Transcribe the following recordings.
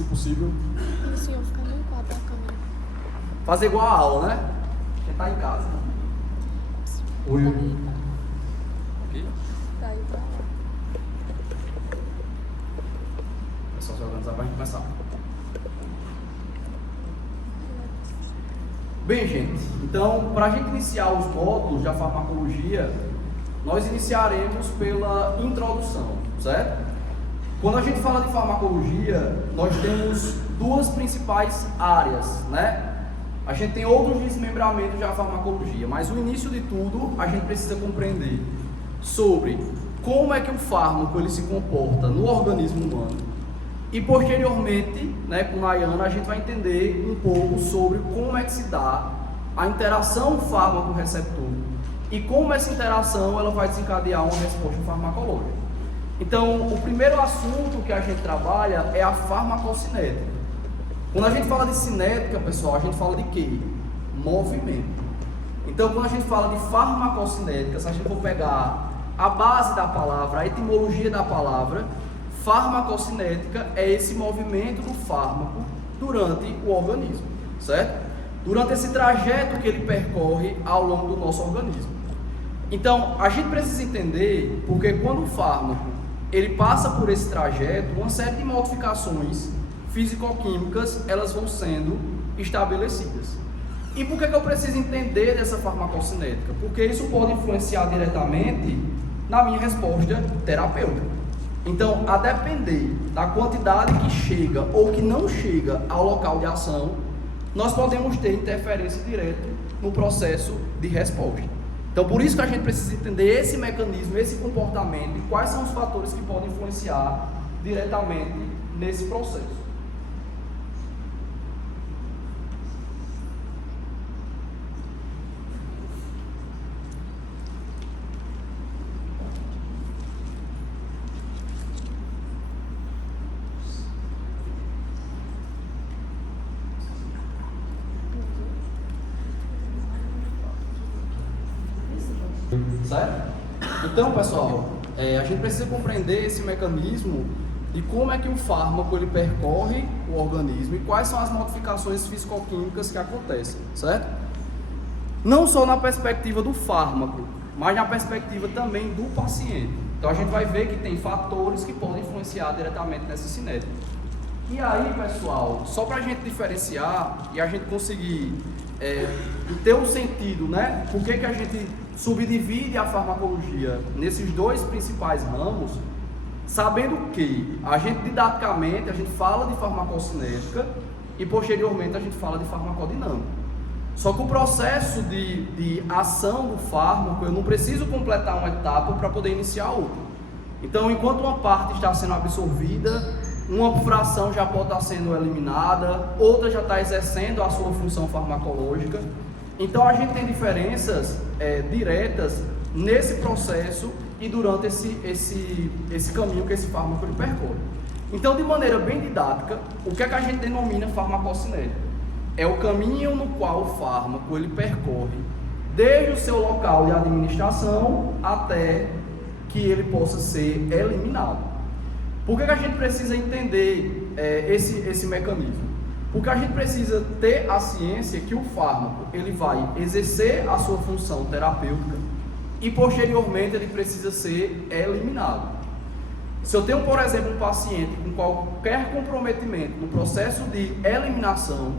se possível. O senhor fica no quadro da câmera. Fazer igual a aula, né? Quem tá em casa. Oi. Aqui? Daí pra lá. É só se organizar pra gente começar. Bem, gente, então, para a gente iniciar os módulos da farmacologia, nós iniciaremos pela introdução, certo? Quando a gente fala de farmacologia, nós temos duas principais áreas, né? A gente tem outros desmembramentos da farmacologia, mas o início de tudo, a gente precisa compreender sobre como é que o fármaco ele se comporta no organismo humano. E posteriormente, né, com Nayana, a gente vai entender um pouco sobre como é que se dá a interação fármaco-receptor e como essa interação ela vai desencadear uma resposta farmacológica. Então, o primeiro assunto que a gente trabalha é a farmacocinética. Quando a gente fala de cinética, pessoal, a gente fala de quê? Movimento. Então, quando a gente fala de farmacocinética, se a gente for pegar a base da palavra, a etimologia da palavra, farmacocinética é esse movimento do fármaco durante o organismo, certo? Durante esse trajeto que ele percorre ao longo do nosso organismo. Então, a gente precisa entender, porque quando o fármaco ele passa por esse trajeto, uma série de modificações físico-químicas elas vão sendo estabelecidas. E por que eu preciso entender dessa farmacocinética? Porque isso pode influenciar diretamente na minha resposta terapêutica. Então, a depender da quantidade que chega ou que não chega ao local de ação, nós podemos ter interferência direta no processo de resposta. Então, por isso que a gente precisa entender esse mecanismo, esse comportamento e quais são os fatores que podem influenciar diretamente nesse processo. Certo? Então, pessoal, a gente precisa compreender esse mecanismo de como é que o fármaco ele percorre o organismo e quais são as modificações fisicoquímicas que acontecem, certo? Não só na perspectiva do fármaco, mas na perspectiva também do paciente. Então, a gente vai ver que tem fatores que podem influenciar diretamente nessa cinética. E aí, pessoal, só para a gente diferenciar e a gente conseguir ter um sentido, né? Por que a gente subdivide a farmacologia nesses dois principais ramos, sabendo que a gente didaticamente a gente fala de farmacocinética e posteriormente a gente fala de farmacodinâmica. Só que o processo de ação do fármaco, eu não preciso completar uma etapa para poder iniciar outra. Então, enquanto uma parte está sendo absorvida, uma fração já pode estar sendo eliminada, outra já está exercendo a sua função farmacológica. Então, a gente tem diferenças diretas nesse processo e durante esse caminho que esse fármaco ele percorre. Então, de maneira bem didática, o que é que a gente denomina farmacocinética? É o caminho no qual o fármaco ele percorre desde o seu local de administração até que ele possa ser eliminado. Por que a gente precisa entender esse mecanismo? Porque a gente precisa ter a ciência que o fármaco ele vai exercer a sua função terapêutica e posteriormente ele precisa ser eliminado. Se eu tenho, por exemplo, um paciente com qualquer comprometimento no processo de eliminação,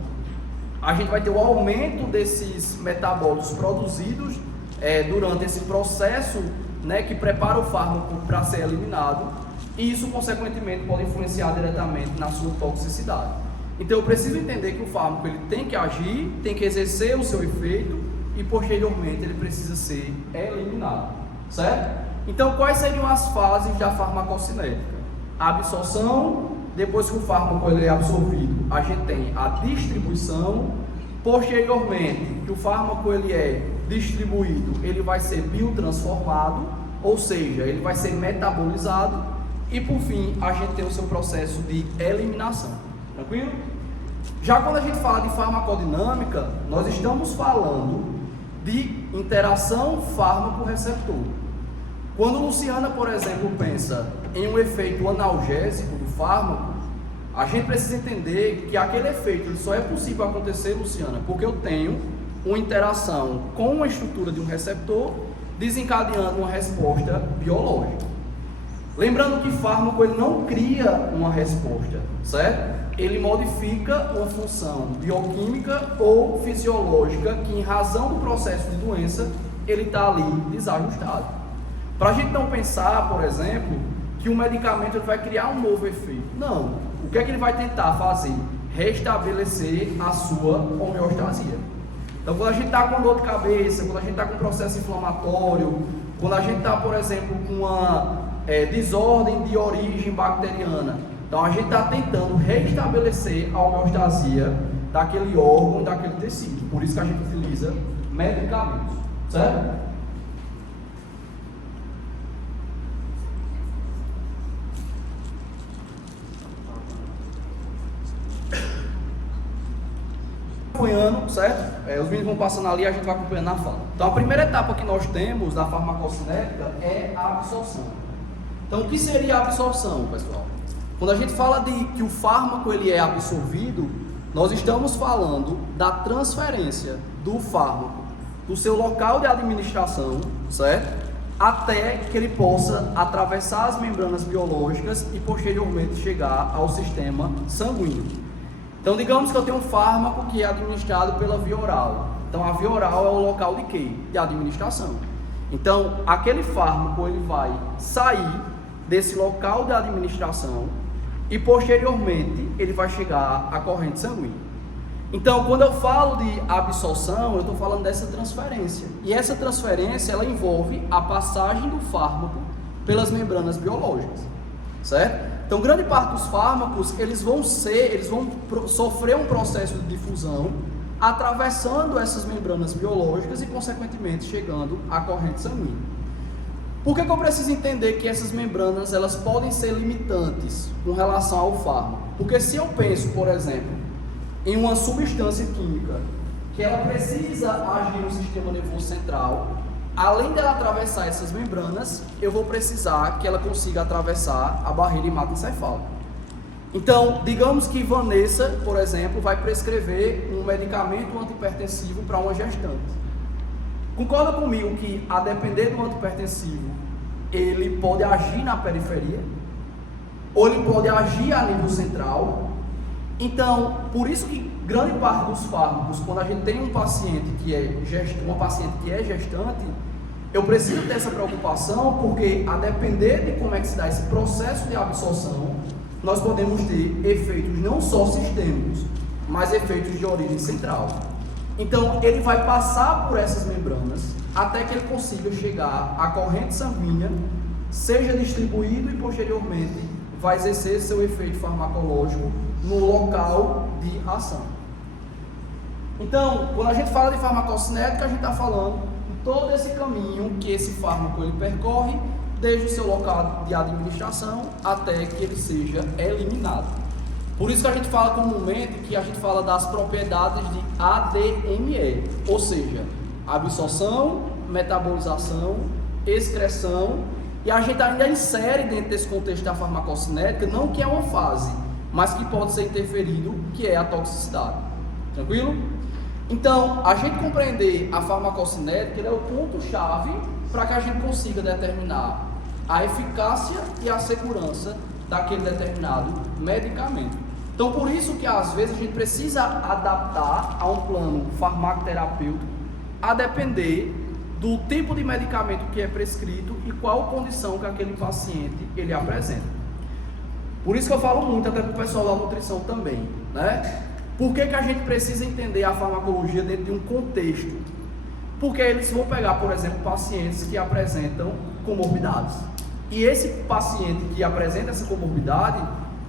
a gente vai ter o aumento desses metabólitos produzidos durante esse processo, né, que prepara o fármaco para ser eliminado, e isso consequentemente pode influenciar diretamente na sua toxicidade. Então eu preciso entender que o fármaco ele tem que agir, tem que exercer o seu efeito e posteriormente ele precisa ser eliminado, certo? Então quais seriam as fases da farmacocinética? A absorção, depois que o fármaco ele é absorvido, a gente tem a distribuição, posteriormente que o fármaco ele é distribuído, ele vai ser biotransformado, ou seja, ele vai ser metabolizado e por fim a gente tem o seu processo de eliminação. Tranquilo? Já quando a gente fala de farmacodinâmica, nós estamos falando de interação fármaco-receptor. Quando Luciana, por exemplo, pensa em um efeito analgésico do fármaco, A gente precisa entender que aquele efeito ele só é possível acontecer, Luciana, porque eu tenho uma interação com uma estrutura de um receptor desencadeando uma resposta biológica. Lembrando que fármaco ele não cria uma resposta, certo? Ele modifica uma função bioquímica ou fisiológica que, em razão do processo de doença, ele está ali desajustado. Para a gente não pensar, por exemplo, que o medicamento ele vai criar um novo efeito. Não. O que é que ele vai tentar fazer? Restabelecer a sua homeostasia. Então, quando a gente está com dor de cabeça, quando a gente está com processo inflamatório, quando a gente está, por exemplo, com uma desordem de origem bacteriana, então a gente está tentando restabelecer a homeostasia daquele órgão, daquele tecido. Por isso que a gente utiliza medicamentos, certo? Acompanhando, certo? Os meninos vão passando ali e a gente vai acompanhando na fala. Então a primeira etapa que nós temos da farmacocinética é a absorção. Então o que seria a absorção, pessoal? Quando a gente fala de que o fármaco ele é absorvido, nós estamos falando da transferência do fármaco do seu local de administração, certo? Até que ele possa atravessar as membranas biológicas e posteriormente chegar ao sistema sanguíneo. Então, digamos que eu tenho um fármaco que é administrado pela via oral. Então, a via oral é o local de quê? De administração. Então, aquele fármaco ele vai sair desse local de administração e, posteriormente, ele vai chegar à corrente sanguínea. Então, quando eu falo de absorção, eu estou falando dessa transferência. E essa transferência, ela envolve a passagem do fármaco pelas membranas biológicas, certo? Então, grande parte dos fármacos, eles vão sofrer um processo de difusão, atravessando essas membranas biológicas e, consequentemente, chegando à corrente sanguínea. Por que eu preciso entender que essas membranas, elas podem ser limitantes com relação ao fármaco? Porque se eu penso, por exemplo, em uma substância química que ela precisa agir no sistema nervoso central, além dela atravessar essas membranas, eu vou precisar que ela consiga atravessar a barreira hematoencefálica. Então, digamos que Vanessa, por exemplo, vai prescrever um medicamento antihipertensivo para uma gestante. Concorda comigo que, a depender do antihipertensivo, ele pode agir na periferia, ou ele pode agir a nível central? Então, por isso que grande parte dos fármacos, quando a gente tem uma paciente que é gestante, eu preciso ter essa preocupação, porque a depender de como é que se dá esse processo de absorção, nós podemos ter efeitos não só sistêmicos, mas efeitos de origem central. Então, ele vai passar por essas membranas até que ele consiga chegar à corrente sanguínea, seja distribuído e posteriormente vai exercer seu efeito farmacológico no local de ação. Então, quando a gente fala de farmacocinética, a gente está falando de todo esse caminho que esse fármaco ele percorre, desde o seu local de administração até que ele seja eliminado. Por isso que a gente fala comumente que a gente fala das propriedades de ADME, ou seja, absorção, metabolização, excreção, e a gente ainda insere dentro desse contexto da farmacocinética, não que é uma fase, mas que pode ser interferido, que é a toxicidade. Tranquilo? Então, a gente compreender a farmacocinética é o ponto-chave para que a gente consiga determinar a eficácia e a segurança daquele determinado medicamento. Então, por isso que às vezes a gente precisa adaptar a um plano farmacoterapêutico a depender do tipo de medicamento que é prescrito e qual condição que aquele paciente ele apresenta. Por isso que eu falo muito até para o pessoal da nutrição também, né? Por que a gente precisa entender a farmacologia dentro de um contexto? Porque eles vão pegar, por exemplo, pacientes que apresentam comorbidades. E esse paciente que apresenta essa comorbidade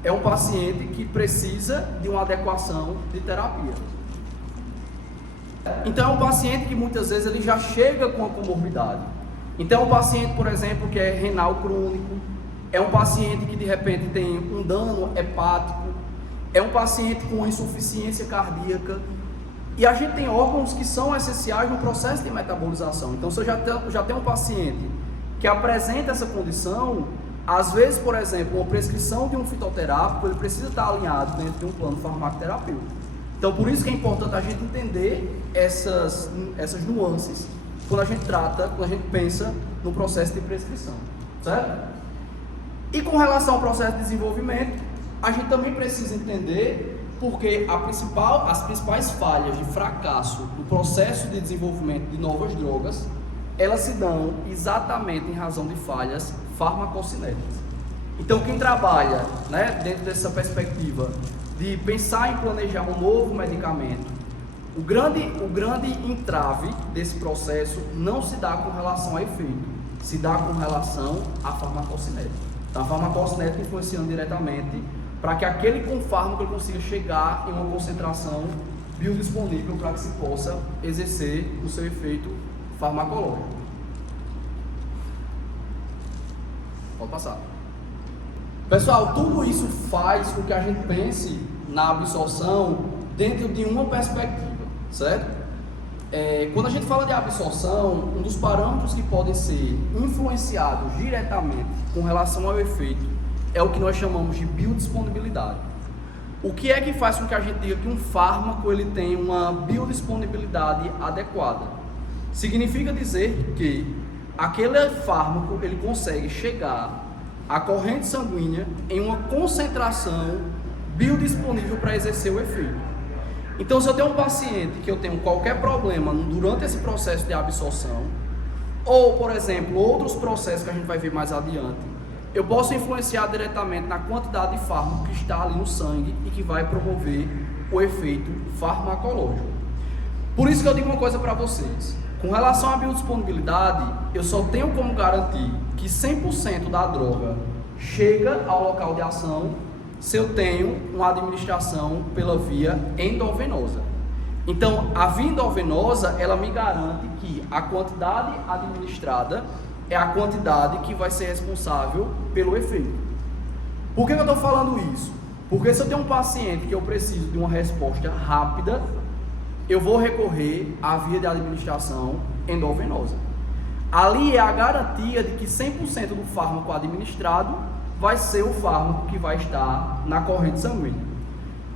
é um paciente que precisa de uma adequação de terapia. Então é um paciente que muitas vezes ele já chega com a comorbidade. Então é um paciente, por exemplo, que é renal crônico, é um paciente que de repente tem um dano hepático, é um paciente com insuficiência cardíaca. E a gente tem órgãos que são essenciais no processo de metabolização. Então, se eu já tenho um paciente que apresenta essa condição, Às vezes, por exemplo, uma prescrição de um fitoterápico, ele precisa estar alinhado dentro de um plano farmacoterapêutico. Então, por isso que é importante a gente entender essas nuances quando a gente pensa no processo de prescrição, certo? E com relação ao processo de desenvolvimento, a gente também precisa entender porque as principais falhas de fracasso no processo de desenvolvimento de novas drogas, elas se dão exatamente em razão de falhas farmacocinéticas. Então, quem trabalha, dentro dessa perspectiva de pensar em planejar um novo medicamento, o grande entrave desse processo não se dá com relação a efeito, se dá com relação à farmacocinética. Então, a farmacocinética influenciando diretamente para que aquele fármaco ele consiga chegar em uma concentração biodisponível para que se possa exercer o seu efeito farmacológico. Pode passar. Pessoal, tudo isso faz com que a gente pense na absorção dentro de uma perspectiva, certo? Quando a gente fala de absorção, um dos parâmetros que podem ser influenciados diretamente com relação ao efeito é o que nós chamamos de biodisponibilidade. O que é que faz com que a gente diga que um fármaco ele tem uma biodisponibilidade adequada? Significa dizer que aquele fármaco ele consegue chegar à corrente sanguínea em uma concentração biodisponível para exercer o efeito. Então, se eu tenho um paciente que eu tenho qualquer problema durante esse processo de absorção, ou, por exemplo, outros processos que a gente vai ver mais adiante, eu posso influenciar diretamente na quantidade de fármaco que está ali no sangue e que vai promover o efeito farmacológico. Por isso que eu digo uma coisa para vocês. Com relação à biodisponibilidade, eu só tenho como garantir que 100% da droga chega ao local de ação se eu tenho uma administração pela via endovenosa. Então, a via endovenosa, ela me garante que a quantidade administrada é a quantidade que vai ser responsável pelo efeito. Por que eu estou falando isso? Porque se eu tenho um paciente que eu preciso de uma resposta rápida, eu vou recorrer à via de administração endovenosa. Ali é a garantia de que 100% do fármaco administrado vai ser o fármaco que vai estar na corrente sanguínea.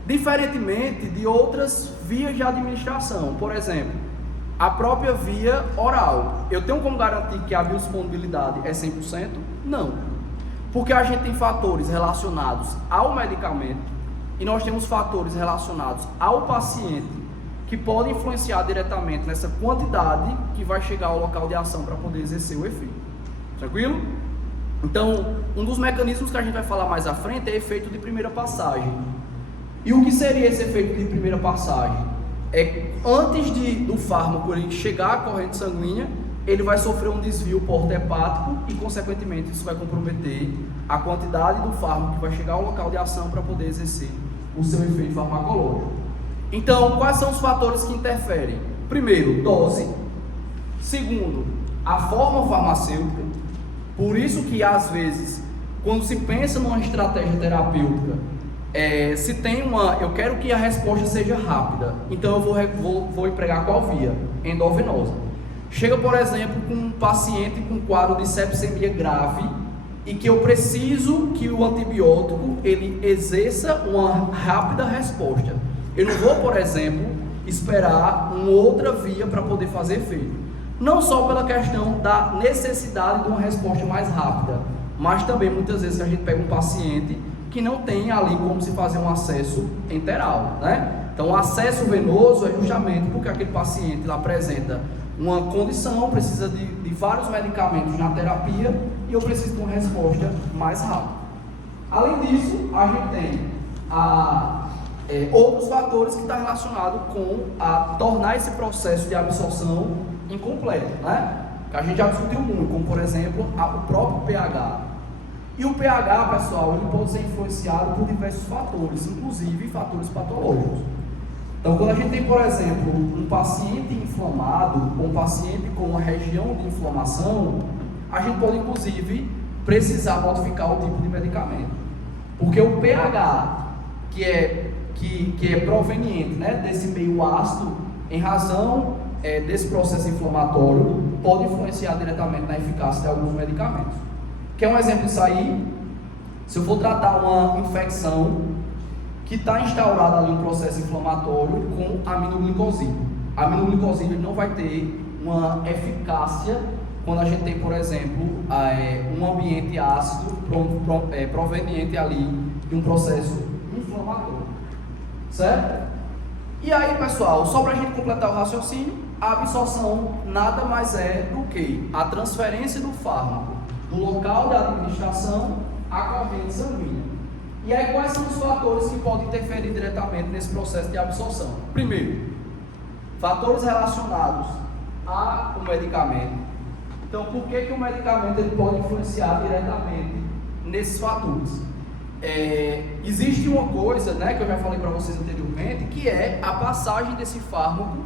Diferentemente de outras vias de administração, por exemplo, a própria via oral. Eu tenho como garantir que a biodisponibilidade é 100%? Não. Porque a gente tem fatores relacionados ao medicamento e nós temos fatores relacionados ao paciente que podem influenciar diretamente nessa quantidade que vai chegar ao local de ação para poder exercer o efeito. Tranquilo? Então, um dos mecanismos que a gente vai falar mais à frente é efeito de primeira passagem. E o que seria esse efeito de primeira passagem? Antes do fármaco ele chegar à corrente sanguínea, ele vai sofrer um desvio porto-hepático e, consequentemente, isso vai comprometer a quantidade do fármaco que vai chegar ao local de ação para poder exercer o seu efeito farmacológico. Então, quais são os fatores que interferem? Primeiro, dose. Segundo, a forma farmacêutica. Por isso que, às vezes, quando se pensa numa estratégia terapêutica, se tem eu quero que a resposta seja rápida, então eu vou empregar qual via? Endovenosa. Chega, por exemplo, com um paciente com quadro de sepsemia grave e que eu preciso que o antibiótico ele exerça uma rápida resposta. Eu não vou, por exemplo, esperar uma outra via para poder fazer efeito. Não só pela questão da necessidade de uma resposta mais rápida, mas também muitas vezes a gente pega um paciente que não tem ali como se fazer um acesso enteral, Então, o acesso venoso é justamente porque aquele paciente lá apresenta uma condição, precisa de vários medicamentos na terapia e eu preciso de uma resposta mais rápida. Além disso, a gente tem outros fatores que estão relacionados com a tornar esse processo de absorção incompleto, Que a gente já discutiu muito, como por exemplo, o próprio pH. E o pH, pessoal, ele pode ser influenciado por diversos fatores, inclusive fatores patológicos. Então, quando a gente tem, por exemplo, um paciente inflamado, ou um paciente com uma região de inflamação, a gente pode, inclusive, precisar modificar o tipo de medicamento. Porque o pH, que é proveniente desse meio ácido, em razão desse processo inflamatório, pode influenciar diretamente na eficácia de alguns medicamentos. Quer um exemplo disso aí? Se eu for tratar uma infecção que está instaurada ali um processo inflamatório com aminoglicosídeo. A aminoglicosídeo não vai ter uma eficácia quando a gente tem, por exemplo, um ambiente ácido proveniente ali de um processo inflamatório, certo? E aí, pessoal, só para a gente completar o raciocínio, a absorção nada mais é do que a transferência do fármaco do local de administração à corrente sanguínea. E aí, quais são os fatores que podem interferir diretamente nesse processo de absorção? Primeiro, fatores relacionados ao medicamento. Então, por que o medicamento ele pode influenciar diretamente nesses fatores? Existe uma coisa, né, que eu já falei para vocês anteriormente, que é a passagem desse fármaco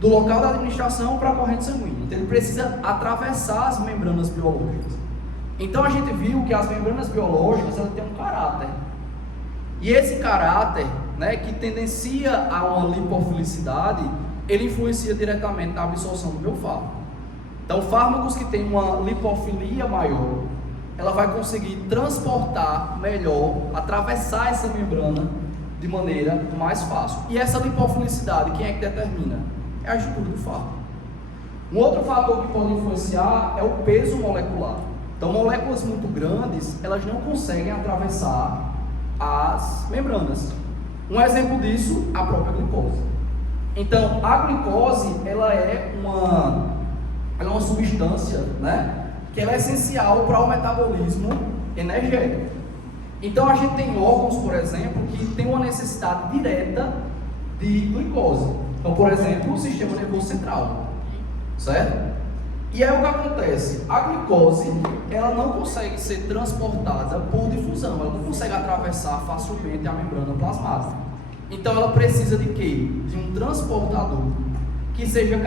do local da administração para a corrente sanguínea. Então, ele precisa atravessar as membranas biológicas. Então, a gente viu que as membranas biológicas elas têm um caráter. E esse caráter, né, que tendencia a uma lipofilicidade, ele influencia diretamente na absorção do meu fármaco. Então, fármacos que têm uma lipofilia maior, ela vai conseguir transportar melhor, atravessar essa membrana de maneira mais fácil. E essa lipofilicidade, quem é que determina? É a estrutura do fármaco. Um outro fator que pode influenciar é o peso molecular. Então, moléculas muito grandes, elas não conseguem atravessar as membranas. Um exemplo disso, a própria glicose. Então, a glicose, ela é uma substância, né, que ela é essencial para o metabolismo energético. Então, a gente tem órgãos, por exemplo, que tem uma necessidade direta de glicose. Então, por exemplo, o sistema nervoso central, certo? E aí o que acontece? A glicose, ela não consegue ser transportada por difusão, ela não consegue atravessar facilmente a membrana plasmática. Então ela precisa de quê? De um transportador que seja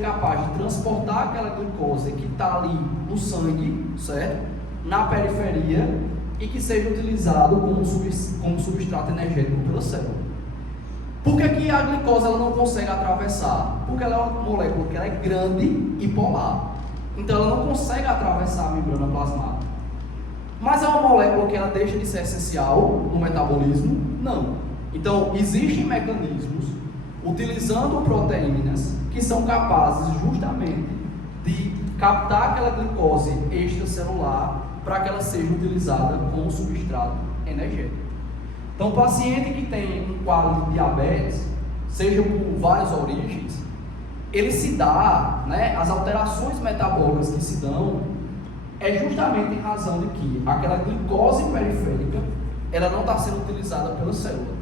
capaz de transportar aquela glicose que está ali no sangue, certo? Na periferia, e que seja utilizado como substrato energético pela célula. Por que a glicose ela não consegue atravessar? Porque ela é uma molécula que ela é grande e polar. Então ela não consegue atravessar a membrana plasmática. Mas é uma molécula que ela deixa de ser essencial no metabolismo? Não. Então existem mecanismos utilizando proteínas que são capazes justamente de captar aquela glicose extracelular para que ela seja utilizada como substrato energético. Então, o paciente que tem um quadro de diabetes, seja por várias origens, ele se dá, né, as alterações metabólicas que se dão, é justamente em razão de que aquela glicose periférica, ela não está sendo utilizada pela célula.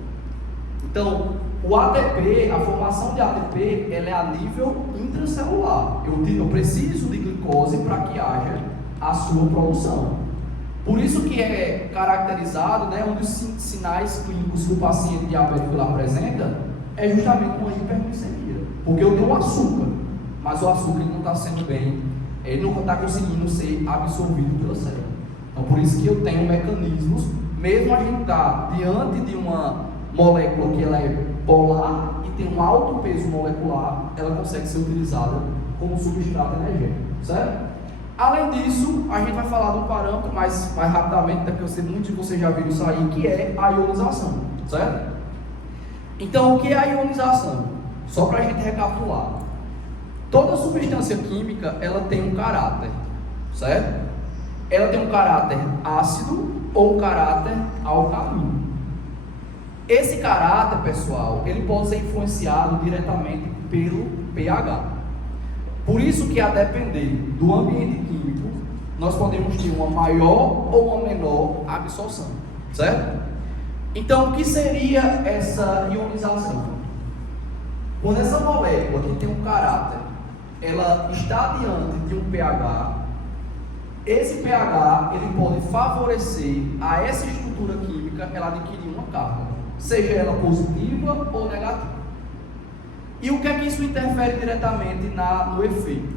Então, o ATP, a formação de ATP, ela é a nível intracelular. Eu preciso de glicose para que haja a sua produção. Por isso que é caracterizado, né, um dos sinais clínicos que o paciente diabético ele apresenta é justamente uma hiperglicemia. Porque eu tenho um açúcar, mas o açúcar ele não está sendo bem, ele não está conseguindo ser absorvido pela célula. Então por isso que eu tenho mecanismos, mesmo a gente está diante de uma molécula que ela é polar e tem um alto peso molecular, ela consegue ser utilizada como substrato energético, certo? Além disso, a gente vai falar de um parâmetro mais rapidamente, porque eu sei muitos de vocês já viram isso aí, que é a ionização, certo? Então, o que é a ionização? Só para a gente recapitular. Toda substância química, ela tem um caráter, certo? Ela tem um caráter ácido ou um caráter alcalino. Esse caráter, pessoal, ele pode ser influenciado diretamente pelo pH. Por isso que, a depender do ambiente químico, nós podemos ter uma maior ou uma menor absorção, certo? Então, o que seria essa ionização? Quando essa molécula que tem um caráter, ela está diante de um pH, esse pH, ele pode favorecer a essa estrutura química, ela adquirir uma carga, seja ela positiva ou negativa. E o que é que isso interfere diretamente no efeito?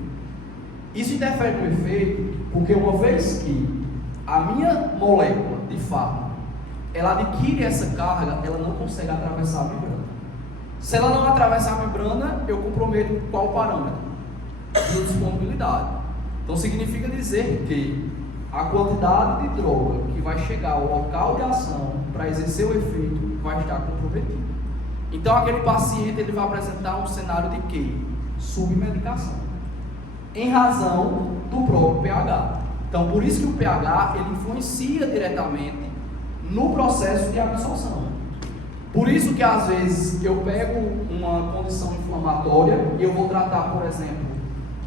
Isso interfere no efeito porque uma vez que a minha molécula de fármaco, ela adquire essa carga, ela não consegue atravessar a membrana. Se ela não atravessar a membrana, eu comprometo qual parâmetro? A disponibilidade. Então significa dizer que a quantidade de droga que vai chegar ao local de ação para exercer o efeito vai estar comprometida. Então aquele paciente ele vai apresentar um cenário de quê? Submedicação, em razão do próprio pH. Então por isso que o pH ele influencia diretamente no processo de absorção. Por isso que às vezes eu pego uma condição inflamatória e eu vou tratar, por exemplo,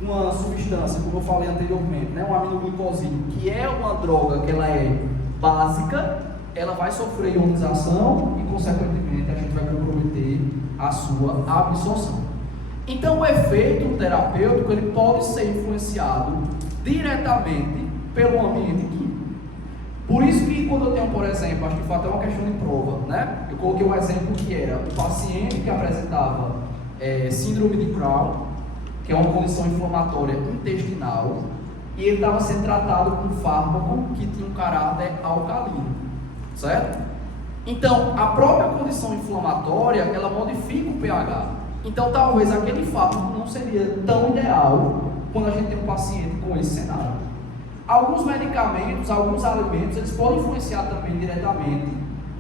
uma substância, como eu falei anteriormente, né, um aminoglicosídeo, que é uma droga que ela é básica, ela vai sofrer ionização e, consequentemente, a gente vai comprometer a sua absorção. Então, o efeito terapêutico ele pode ser influenciado diretamente pelo ambiente químico. Por isso que quando eu tenho, por exemplo, acho que foi até uma questão de prova, né? Eu coloquei um exemplo que era um paciente que apresentava síndrome de Crohn, que é uma condição inflamatória intestinal, e ele estava sendo tratado com um fármaco que tinha um caráter alcalino, certo? Então, a própria condição inflamatória, ela modifica o pH. Então, talvez aquele fármaco não seria tão ideal quando a gente tem um paciente com esse cenário. Alguns medicamentos, alguns alimentos, eles podem influenciar também diretamente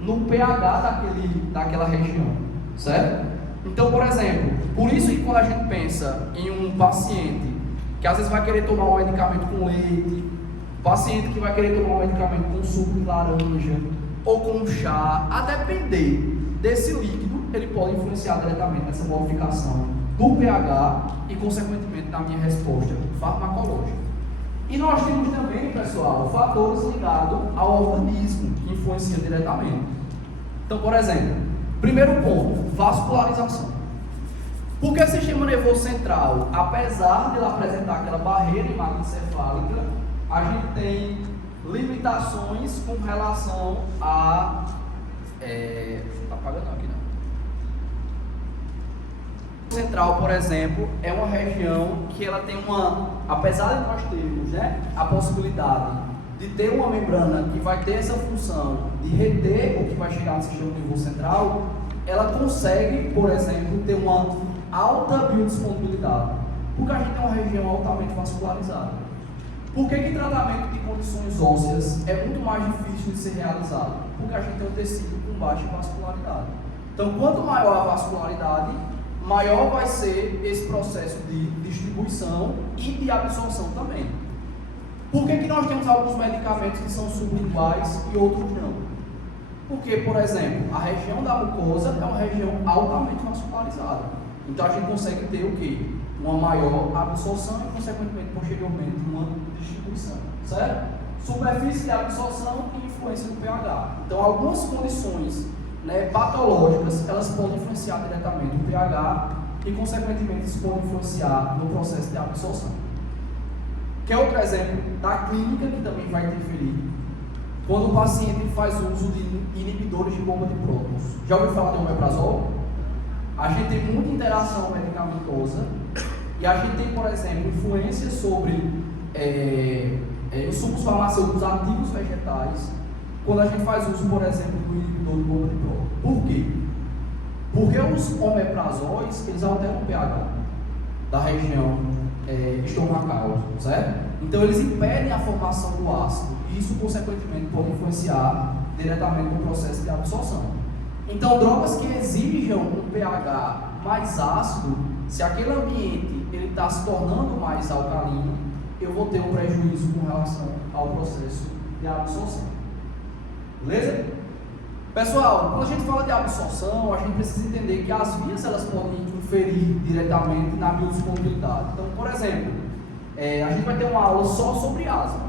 no pH daquela região, certo? Então, por exemplo, por isso que quando a gente pensa em um paciente que às vezes vai querer tomar um medicamento com leite, paciente que vai querer tomar um medicamento com suco de laranja ou com chá, a depender desse líquido, ele pode influenciar diretamente nessa modificação do pH e, consequentemente, na minha resposta farmacológica. E nós temos também, pessoal, fatores ligados ao organismo que influenciam diretamente. Então, por exemplo, primeiro ponto, vascularização. Porque o sistema nervoso central, apesar de ele apresentar aquela barreira hematoencefálica, a gente tem limitações com relação a... Está apagando aqui, não. Central, por exemplo, é uma região que ela tem apesar de nós termos, né, a possibilidade de ter uma membrana que vai ter essa função de reter o que vai chegar no sistema nervoso central, ela consegue, por exemplo, ter uma alta biodisponibilidade, porque a gente tem uma região altamente vascularizada. Por que tratamento de condições ósseas é muito mais difícil de ser realizado? Porque a gente tem um tecido com baixa vascularidade. Então, quanto maior a vascularidade, maior vai ser esse processo de distribuição e de absorção também. Por que nós temos alguns medicamentos que são sublinguais e outros não? Porque, por exemplo, a região da mucosa é uma região altamente vascularizada. Então a gente consegue ter o quê? Uma maior absorção e, consequentemente, posteriormente, uma distribuição, certo? Superfície de absorção e influência no pH. Então, algumas condições, né, patológicas, elas podem influenciar diretamente o pH e, consequentemente, isso pode influenciar no processo de absorção. Quer outro exemplo da clínica que também vai interferir? Quando o paciente faz uso de inibidores de bomba de prótons. Já ouviu falar de omeprazol? A gente tem muita interação medicamentosa e a gente tem, por exemplo, influência sobre insumos farmacêuticos ativos vegetais quando a gente faz uso, por exemplo, do inibidor de bomba de prótons. Por quê? Porque os omeprazóis, eles alteram o pH da região estomacal, certo? Então eles impedem a formação do ácido e isso, consequentemente, pode influenciar diretamente no processo de absorção. Então, drogas que exijam um pH mais ácido, se aquele ambiente ele está se tornando mais alcalino, eu vou ter um prejuízo com relação ao processo de absorção. Beleza? Pessoal, quando a gente fala de absorção, a gente precisa entender que as vias elas podem inferir diretamente na biodisponibilidade. Então, por exemplo, a gente vai ter uma aula só sobre asma.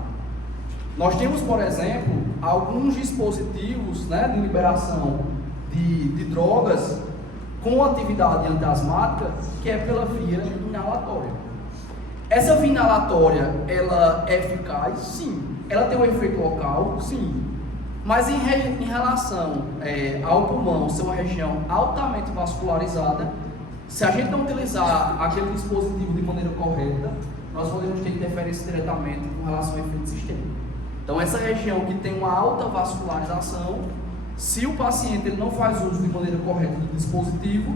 Nós temos, por exemplo, alguns dispositivos, né, de liberação de drogas com atividade antiasmática que é pela via inalatória. Essa via inalatória, ela é eficaz? Sim. Ela tem um efeito local? Sim. Mas em relação ao pulmão ser uma região altamente vascularizada, se a gente não utilizar aquele dispositivo de maneira correta, nós podemos ter interferência diretamente com relação ao efeito sistêmico. Então, essa região que tem uma alta vascularização, se o paciente ele não faz uso de maneira correta do dispositivo,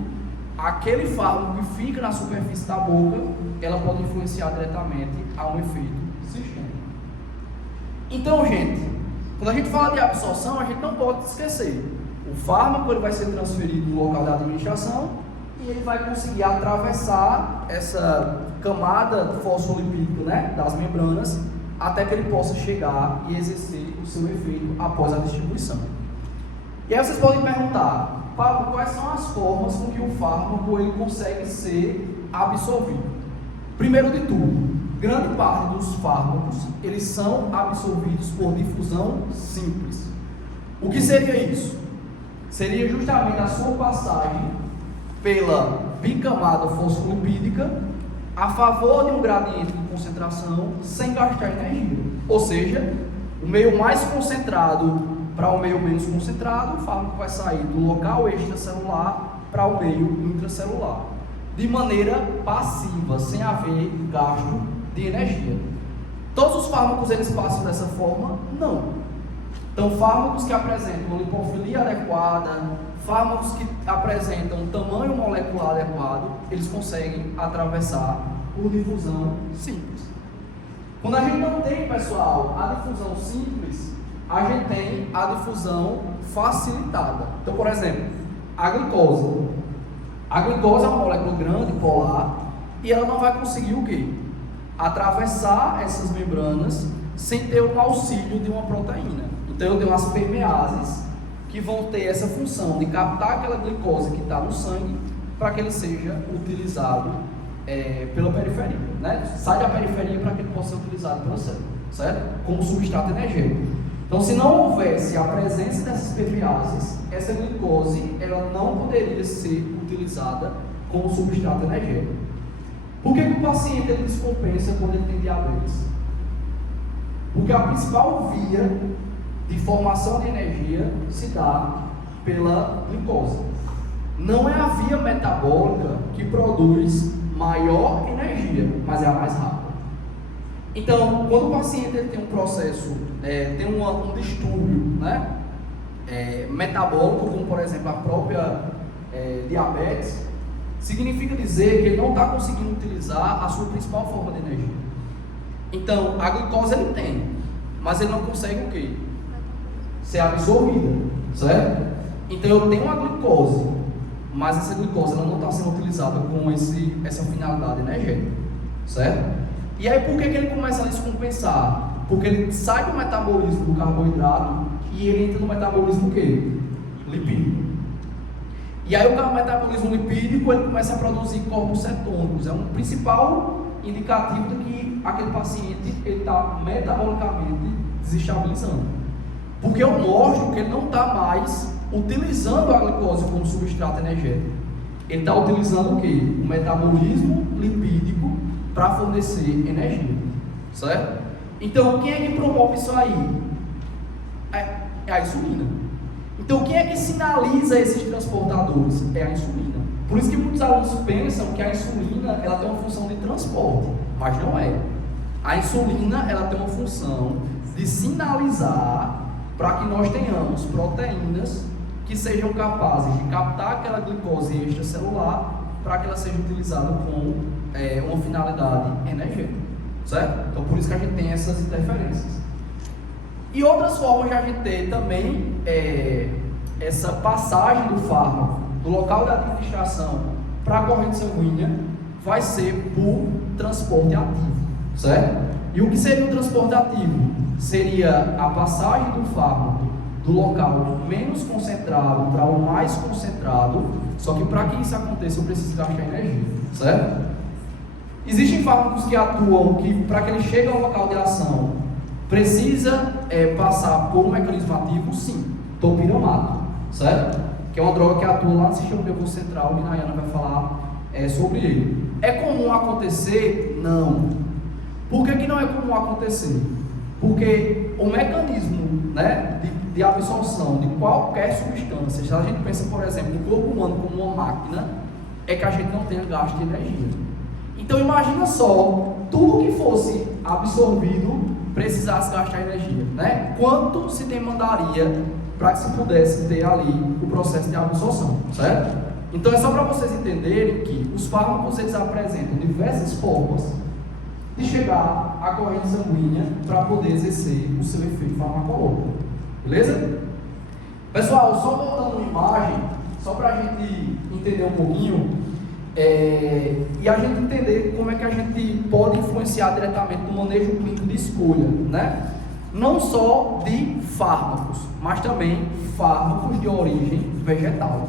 aquele fármaco que fica na superfície da boca, ela pode influenciar diretamente a um efeito sistêmico. Então, gente, quando a gente fala de absorção, a gente não pode esquecer. O fármaco ele vai ser transferido no local da administração e ele vai conseguir atravessar essa camada fosfolipídica, né, das membranas, até que ele possa chegar e exercer o seu efeito após a distribuição. E aí vocês podem perguntar, Pablo, quais são as formas com que o fármaco ele consegue ser absorvido? Primeiro de tudo, grande parte dos fármacos eles são absorvidos por difusão simples. O que seria isso? Seria justamente a sua passagem pela bicamada fosfolipídica a favor de um gradiente de concentração sem gastar energia. Ou seja, o meio mais concentrado para o meio menos concentrado, o fármaco vai sair do local extracelular para o meio intracelular, de maneira passiva, sem haver gasto de energia. Todos os fármacos eles passam dessa forma? Não. Então, fármacos que apresentam lipofilia adequada, fármacos que apresentam tamanho molecular adequado, eles conseguem atravessar por difusão simples. Quando a gente não tem, pessoal, a difusão simples, a gente tem a difusão facilitada. Então, por exemplo, a glicose. A glicose é uma molécula grande, polar, e ela não vai conseguir o quê? Atravessar essas membranas sem ter o auxílio de uma proteína. Então eu tenho as permeases que vão ter essa função de captar aquela glicose que está no sangue para que ele seja utilizado pela periferia, né? Sai da periferia para que ele possa ser utilizado pela célula, certo? Como substrato energético. Então, se não houvesse a presença dessas permeases, essa glicose ela não poderia ser utilizada como substrato energético. Por que o paciente ele descompensa quando ele tem diabetes? Porque a principal via de formação de energia se dá pela glicose. Não é a via metabólica que produz maior energia, mas é a mais rápida. Então, quando o paciente ele tem um processo, tem um distúrbio, né, metabólico, como por exemplo a própria diabetes, significa dizer que ele não está conseguindo utilizar a sua principal forma de energia. Então, a glicose ele tem, mas ele não consegue o quê? Ser absorvida, certo? Então eu tenho uma glicose, mas essa glicose ela não está sendo utilizada com essa finalidade energética, certo? E aí por que ele começa a descompensar? Porque ele sai do metabolismo do carboidrato e ele entra no metabolismo o quê? Lipídico. E aí o metabolismo lipídico ele começa a produzir corpos cetônicos, é um principal indicativo de que aquele paciente está metabolicamente desestabilizando. Porque eu mostro que ele não está mais utilizando a glicose como substrato energético. Ele está utilizando o quê? O metabolismo lipídico para fornecer energia, certo? Então, quem é que promove isso aí? É a insulina. Então, quem é que sinaliza esses transportadores? É a insulina. Por isso que muitos alunos pensam que a insulina ela tem uma função de transporte, mas não é. A insulina ela tem uma função de sinalizar para que nós tenhamos proteínas que sejam capazes de captar aquela glicose extracelular para que ela seja utilizada com uma finalidade energética, certo? Então por isso que a gente tem essas interferências. E outras formas de a gente ter também essa passagem do fármaco do local da administração para a corrente sanguínea vai ser por transporte ativo, certo? E o que seria o transporte ativo? Seria a passagem do fármaco do local menos concentrado para o mais concentrado, só que para que isso aconteça eu preciso gastar energia, certo? Existem fármacos que atuam que para que ele chegue ao local de ação precisa passar por um mecanismo ativo, sim, topiramato, certo? Que é uma droga que atua lá no sistema nervoso central, e Nayana vai falar sobre ele. É comum acontecer? Não. Por que não é comum acontecer? Porque o mecanismo, né, de absorção de qualquer substância, se a gente pensa, por exemplo, no corpo humano como uma máquina, é que a gente não tenha gasto de energia. Então imagina só, tudo que fosse absorvido precisasse gastar energia, né? Quanto se demandaria para que se pudesse ter ali o processo de absorção, certo? Então é só para vocês entenderem que os fármacos eles apresentam diversas formas de chegar à corrente sanguínea para poder exercer o seu efeito farmacológico. Beleza? Pessoal, só voltando uma imagem, só para a gente entender um pouquinho, e a gente entender como é que a gente pode influenciar diretamente no manejo clínico de escolha, né? Não só de fármacos, mas também fármacos de origem vegetal.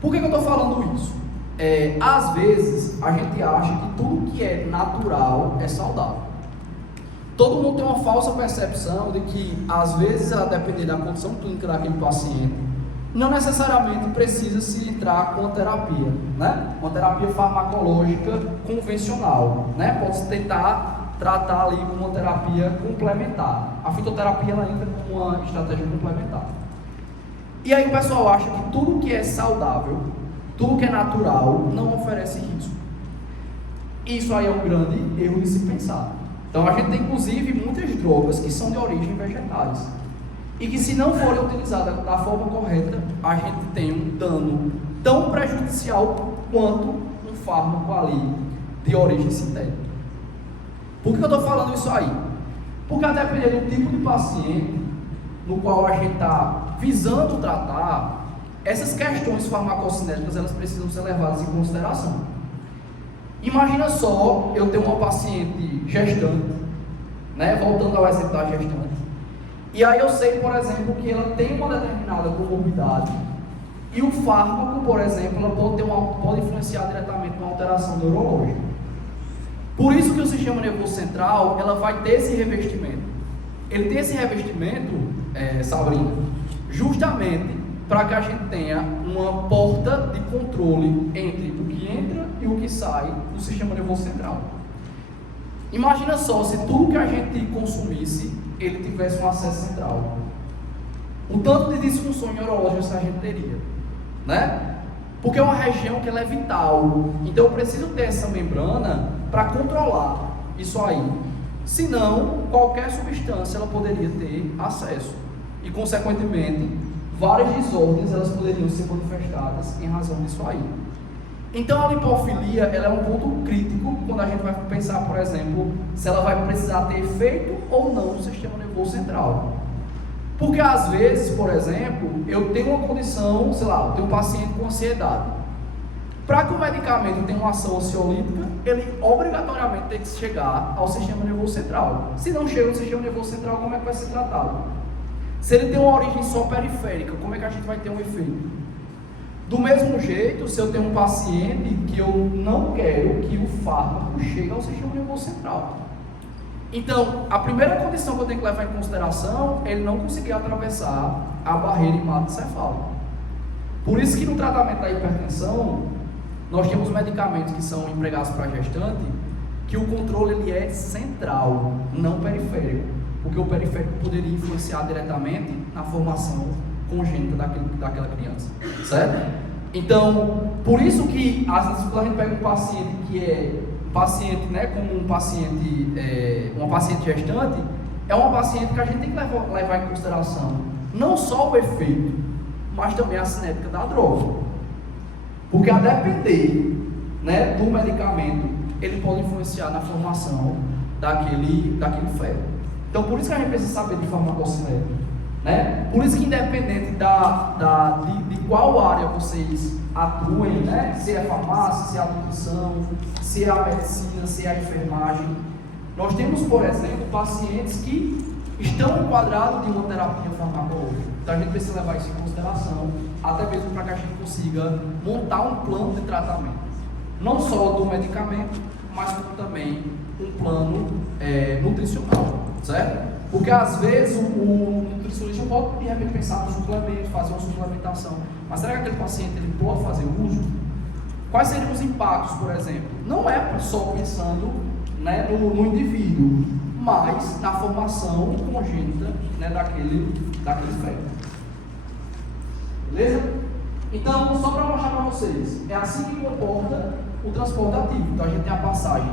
Por que eu estou falando isso? Às vezes a gente acha que tudo que é natural é saudável. Todo mundo tem uma falsa percepção de que, às vezes, a depender da condição clínica daquele paciente, não necessariamente precisa se entrar com a terapia, né? Uma terapia farmacológica convencional, né? Pode-se tentar tratar ali com uma terapia complementar. A fitoterapia ela entra como uma estratégia complementar. E aí o pessoal acha que tudo que é saudável, tudo que é natural, não oferece risco. Isso aí é um grande erro de se pensar. Então a gente tem inclusive muitas drogas que são de origem vegetais e que, se não forem utilizadas da forma correta, a gente tem um dano tão prejudicial quanto um fármaco ali de origem sintética. Por que eu estou falando isso aí? Porque, a depender do tipo de paciente no qual a gente está visando tratar, essas questões farmacocinéticas elas precisam ser levadas em consideração. Imagina só, eu tenho uma paciente gestante, né? Voltando ao exemplo da gestante, e aí eu sei, por exemplo, que ela tem uma determinada comorbidade e o fármaco, por exemplo, ela pode influenciar diretamente uma alteração neurológica. Por isso que o sistema nervoso central ela vai ter esse revestimento. Ele tem esse revestimento, Sabrina, justamente para que a gente tenha uma porta de controle entre o que entra e o que sai do sistema nervoso central. Imagina só se tudo que a gente consumisse, ele tivesse um acesso central. O tanto de disfunções neurológicas que a gente teria, né? Porque é uma região que ela é vital. Então eu preciso ter essa membrana para controlar isso aí. Senão, qualquer substância ela poderia ter acesso. E, consequentemente, várias desordens elas poderiam ser manifestadas em razão disso aí. Então a lipofilia ela é um ponto crítico quando a gente vai pensar, por exemplo, se ela vai precisar ter efeito ou não no sistema nervoso central. Porque às vezes, por exemplo, eu tenho uma condição, sei lá, eu tenho um paciente com ansiedade. Para que o medicamento tenha uma ação ansiolítica, ele obrigatoriamente tem que chegar ao sistema nervoso central. Se não chega no sistema nervoso central, como é que vai ser tratado? Se ele tem uma origem só periférica, como é que a gente vai ter um efeito? Do mesmo jeito, se eu tenho um paciente que eu não quero que o fármaco chegue ao sistema nervoso central. Então, a primeira condição que eu tenho que levar em consideração é ele não conseguir atravessar a barreira hematoencefálica. Por isso que no tratamento da hipertensão, nós temos medicamentos que são empregados para gestante, que o controle ele é central, não periférico. Porque o periférico poderia influenciar diretamente na formação congênita daquela criança, certo? Então, por isso que às vezes quando a gente pega um paciente que é um paciente, né, como uma paciente gestante, é uma paciente que a gente tem que levar em consideração não só o efeito, mas também a cinética da droga. Porque a depender, né, do medicamento, ele pode influenciar na formação daquele feto. Então, por isso que a gente precisa saber de farmacocinética, né? Por isso que, independente de qual área vocês atuem, né? Se é a farmácia, se é a nutrição, se é a medicina, se é a enfermagem, nós temos, por exemplo, pacientes que estão enquadrados de uma terapia farmacológica. Então, a gente precisa levar isso em consideração, até mesmo para que a gente consiga montar um plano de tratamento, não só do medicamento, mas como também um plano nutricional, certo? Porque às vezes o nutricionista pode de repente pensar no suplemento, fazer uma suplementação, mas será que aquele paciente ele pode fazer uso? Quais seriam os impactos, por exemplo? Não é só pensando, né, no indivíduo, mas na formação congênita, né, daquele feto. Beleza? Então, só para mostrar para vocês, é assim que comporta o transporte ativo. Então a gente tem a passagem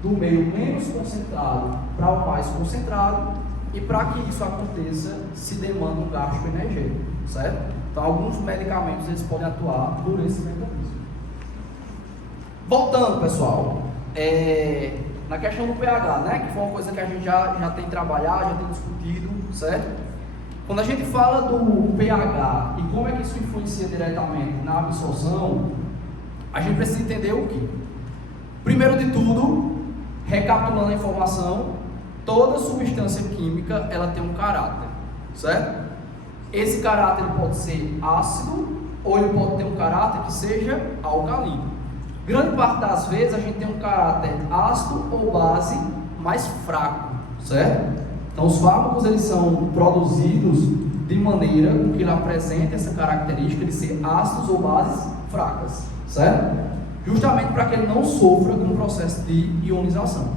do meio menos concentrado para o mais concentrado, e para que isso aconteça se demanda um gasto energético, certo? Então alguns medicamentos eles podem atuar por esse mecanismo. Voltando, pessoal, na questão do pH, né, que foi uma coisa que a gente já tem trabalhado, já tem discutido, certo? Quando a gente fala do pH e como é que isso influencia diretamente na absorção, a gente precisa entender o quê? Primeiro de tudo, recapitulando a informação, toda substância química ela tem um caráter, certo? Esse caráter pode ser ácido ou ele pode ter um caráter que seja alcalino. Grande parte das vezes a gente tem um caráter ácido ou base mais fraco, certo? Então os fármacos eles são produzidos de maneira que ele apresente essa característica de ser ácidos ou bases fracas, certo? Justamente para que ele não sofra com o processo de ionização.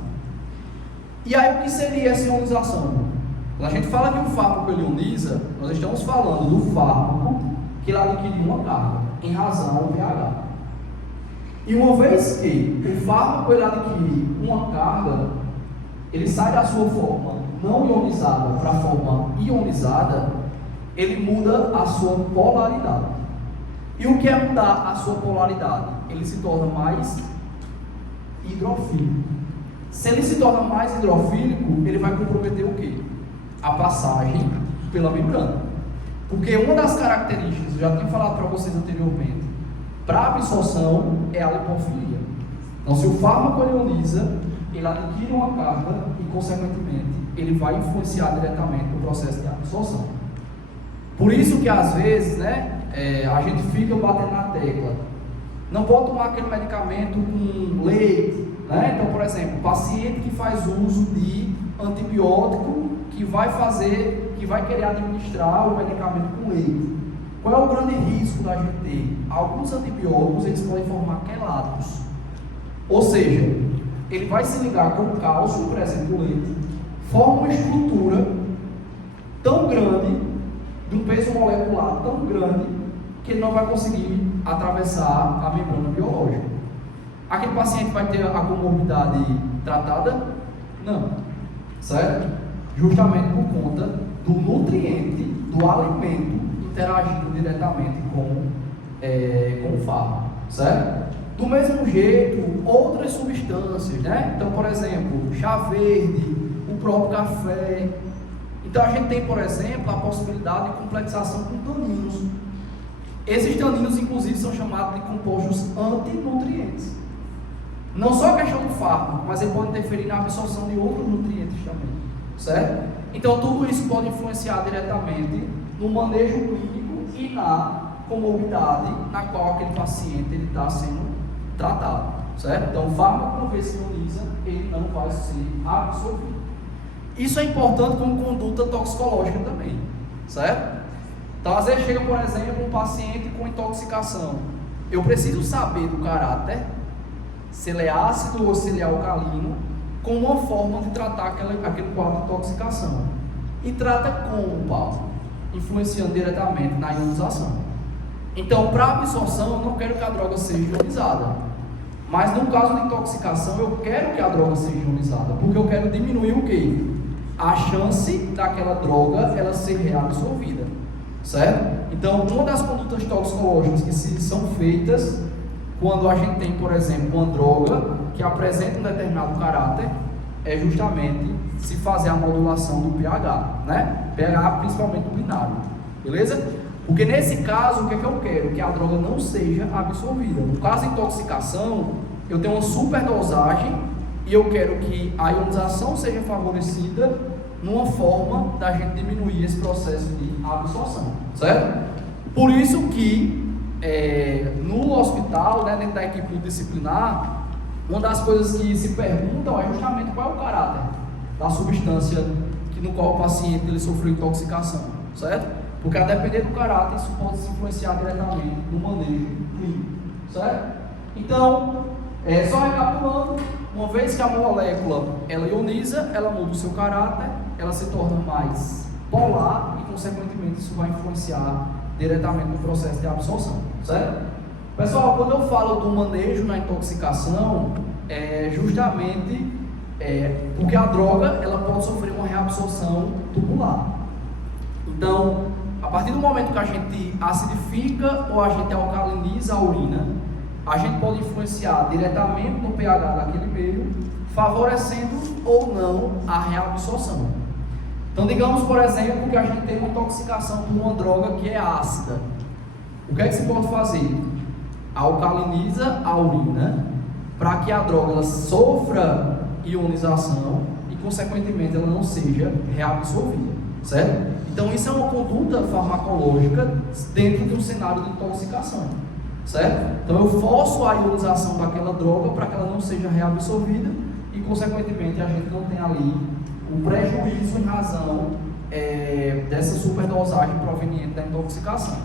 E aí o que seria essa ionização? Quando a gente fala que o fármaco ele ioniza, nós estamos falando do fármaco que ele adquire uma carga em razão ao pH. E uma vez que o fármaco ele adquire uma carga, ele sai da sua forma não ionizada para a forma ionizada, ele muda a sua polaridade. E o que é mudar a sua polaridade? Ele se torna mais hidrofílico. Se ele se torna mais hidrofílico, ele vai comprometer o quê? A passagem pela membrana. Porque uma das características, eu já tinha falado para vocês anteriormente, para a absorção é a lipofilia. Então, se o fármaco ioniza, ele adquire uma carga e, consequentemente, ele vai influenciar diretamente no processo de absorção. Por isso que, às vezes, né, a gente fica batendo na tecla. Não pode tomar aquele medicamento com leite, né? Então, por exemplo, paciente que faz uso de antibiótico que vai querer administrar o medicamento com leite. Qual é o grande risco da gente ter? Alguns antibióticos eles podem formar quelatos. Ou seja, ele vai se ligar com o cálcio, por exemplo, o leite, forma uma estrutura tão grande, de um peso molecular tão grande, que ele não vai conseguir atravessar a membrana biológica. Aquele paciente vai ter a comorbidade tratada? Não. Certo? Justamente por conta do nutriente, do alimento, interagindo diretamente com o fármaco. Certo? Do mesmo jeito, outras substâncias, né? Então, por exemplo, chá verde, o próprio café. Então, a gente tem, por exemplo, a possibilidade de complexação com taninos. Esses taninos, inclusive, são chamados de compostos antinutrientes. Não só a questão do fármaco, mas ele pode interferir na absorção de outros nutrientes também, certo? Então, tudo isso pode influenciar diretamente no manejo clínico e na comorbidade na qual aquele paciente está sendo tratado, certo? Então, o fármaco, uma vez que ioniza, ele não vai ser absorvido. Isso é importante como conduta toxicológica também, certo? Então, às vezes chega, por exemplo, um paciente com intoxicação. Eu preciso saber do caráter, se ele é ácido ou se ele é alcalino, com uma forma de tratar aquele quadro de intoxicação. E trata como, Paulo? Influenciando diretamente na ionização. Então, para absorção, eu não quero que a droga seja ionizada. Mas no caso de intoxicação, eu quero que a droga seja ionizada, porque eu quero diminuir o quê? A chance daquela droga ela ser reabsorvida, certo? Então, uma das condutas toxicológicas que são feitas quando a gente tem, por exemplo, uma droga que apresenta um determinado caráter, é justamente se fazer a modulação do pH, né? pH principalmente do binário, beleza? Porque nesse caso, o que é que eu quero? Que a droga não seja absorvida. No caso de intoxicação, eu tenho uma superdosagem e eu quero que a ionização seja favorecida numa forma da gente diminuir esse processo de absorção, certo? Por isso que no hospital, né, dentro da equipe multidisciplinar, uma das coisas que se perguntam é justamente qual é o caráter da substância no qual o paciente ele sofreu intoxicação, certo? Porque a depender do caráter, isso pode se influenciar diretamente no manejo clínico, certo? Então, só recapitulando, uma vez que a molécula ela ioniza, ela muda o seu caráter, ela se torna mais polar e, consequentemente, isso vai influenciar diretamente no processo de absorção, certo? Pessoal, quando eu falo do manejo na intoxicação, é justamente porque a droga ela pode sofrer uma reabsorção tubular. Então, a partir do momento que a gente acidifica ou a gente alcaliniza a urina, a gente pode influenciar diretamente no pH daquele meio, favorecendo ou não a reabsorção. Então, digamos, por exemplo, que a gente tem uma intoxicação por uma droga que é ácida. O que é que se pode fazer? Alcaliniza a urina para que a droga ela sofra ionização e, consequentemente, ela não seja reabsorvida, certo? Então, isso é uma conduta farmacológica dentro de um cenário de intoxicação, certo? Então, eu forço a ionização daquela droga para que ela não seja reabsorvida e, consequentemente, a gente não tem ali o prejuízo em razão dessa superdosagem proveniente da intoxicação,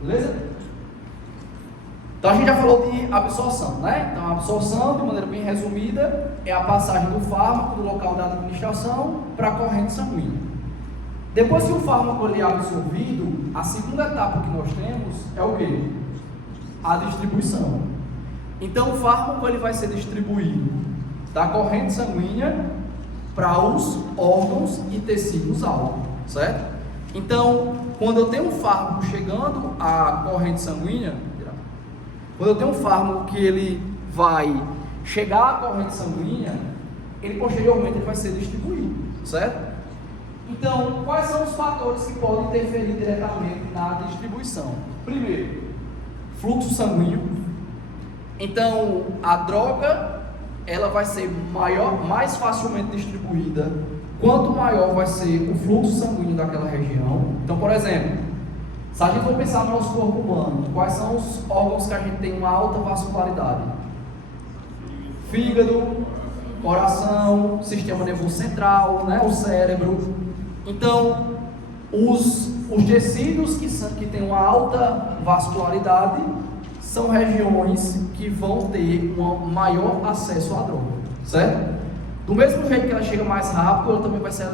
beleza? Então a gente já falou de absorção, né? Então a absorção, de maneira bem resumida, é a passagem do fármaco do local da administração para a corrente sanguínea. Depois que o fármaco ele é absorvido, a segunda etapa que nós temos é o quê? A distribuição. Então o fármaco ele vai ser distribuído da corrente sanguínea para os órgãos e tecidos alvo, certo? Então, quando eu tenho um fármaco chegando à corrente sanguínea, quando eu tenho um fármaco que ele vai chegar à corrente sanguínea, ele posteriormente vai ser distribuído, certo? Então, quais são os fatores que podem interferir diretamente na distribuição? Primeiro, fluxo sanguíneo. Então, a droga ela vai ser mais facilmente distribuída quanto maior vai ser o fluxo sanguíneo daquela região. Então, por exemplo, se a gente for pensar no nosso corpo humano, quais são os órgãos que a gente tem uma alta vascularidade? Fígado, coração, sistema nervoso central, né, o cérebro. Então, os tecidos que têm uma alta vascularidade são regiões que vão ter um maior acesso à droga, certo? Do mesmo jeito que ela chega mais rápido, ela também vai ser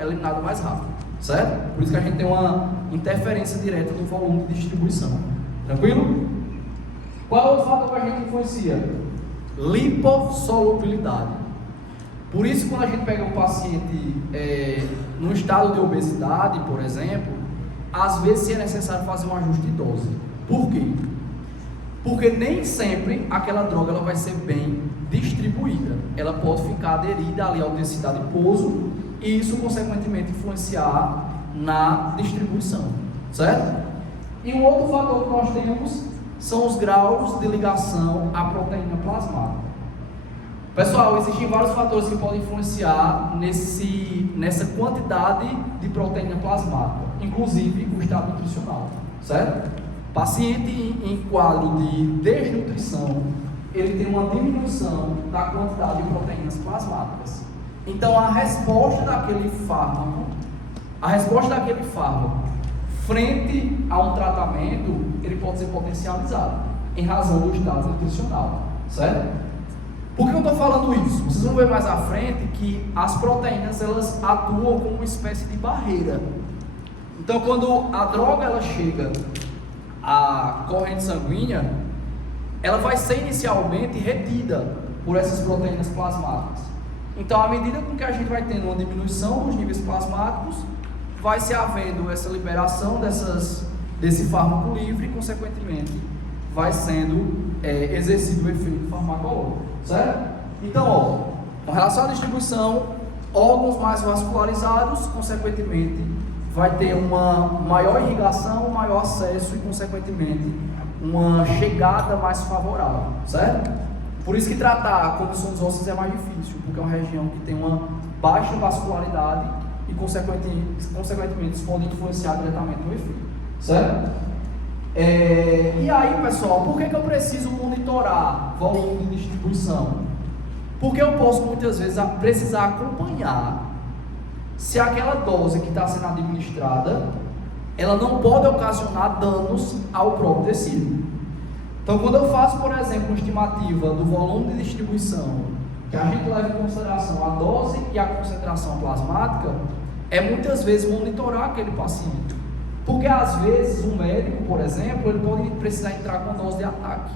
eliminada mais rápido, certo? Por isso que a gente tem uma interferência direta no volume de distribuição. Tranquilo? Qual é o outro fator que a gente influencia? Lipossolubilidade. Por isso, quando a gente pega um paciente no estado de obesidade, por exemplo, às vezes é necessário fazer um ajuste de dose. Por quê? Porque nem sempre aquela droga ela vai ser bem distribuída. Ela pode ficar aderida ali ao tecido adiposo e isso, consequentemente, influenciar na distribuição, certo? E um outro fator que nós temos são os graus de ligação à proteína plasmática. Pessoal, existem vários fatores que podem influenciar nessa quantidade de proteína plasmática, inclusive o estado nutricional, certo? Paciente em quadro de desnutrição, ele tem uma diminuição da quantidade de proteínas plasmáticas. Então, a resposta daquele fármaco frente a um tratamento, ele pode ser potencializado em razão do estado nutricional, certo? Por que eu estou falando isso? Vocês vão ver mais à frente que as proteínas elas atuam como uma espécie de barreira. Então, quando a droga ela chega à corrente sanguínea, ela vai ser inicialmente retida por essas proteínas plasmáticas. Então, à medida com que a gente vai tendo uma diminuição dos níveis plasmáticos, vai se havendo essa liberação desse fármaco livre e, consequentemente, vai sendo exercido o efeito farmacológico, certo? Então, ó, com relação à distribuição, órgãos mais vascularizados, consequentemente, vai ter uma maior irrigação, um maior acesso e, consequentemente, uma chegada mais favorável, certo? Por isso que tratar condições ósseas é mais difícil, porque é uma região que tem uma baixa vascularidade e, consequentemente, isso pode influenciar diretamente no efeito, certo? E aí, pessoal, por que eu preciso monitorar volume de distribuição? Porque eu posso, muitas vezes, precisar acompanhar se aquela dose que está sendo administrada, ela não pode ocasionar danos ao próprio tecido. Então, quando eu faço, por exemplo, uma estimativa do volume de distribuição, que a gente leva em consideração a dose e a concentração plasmática, é muitas vezes monitorar aquele paciente. Porque às vezes o médico, por exemplo, ele pode precisar entrar com dose de ataque.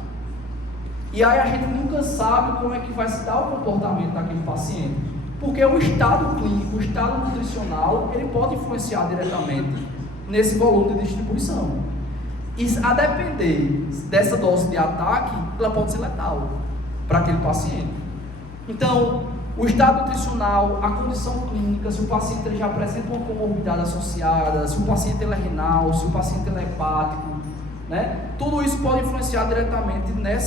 E aí a gente nunca sabe como é que vai se dar o comportamento daquele paciente. Porque o estado clínico, o estado nutricional, ele pode influenciar diretamente nesse volume de distribuição. E a depender dessa dose de ataque, ela pode ser letal para aquele paciente. Então, o estado nutricional, a condição clínica, se o paciente ele já apresenta uma comorbidade associada, se o paciente ele é renal, se o paciente ele é hepático, né? Tudo isso pode influenciar diretamente nessa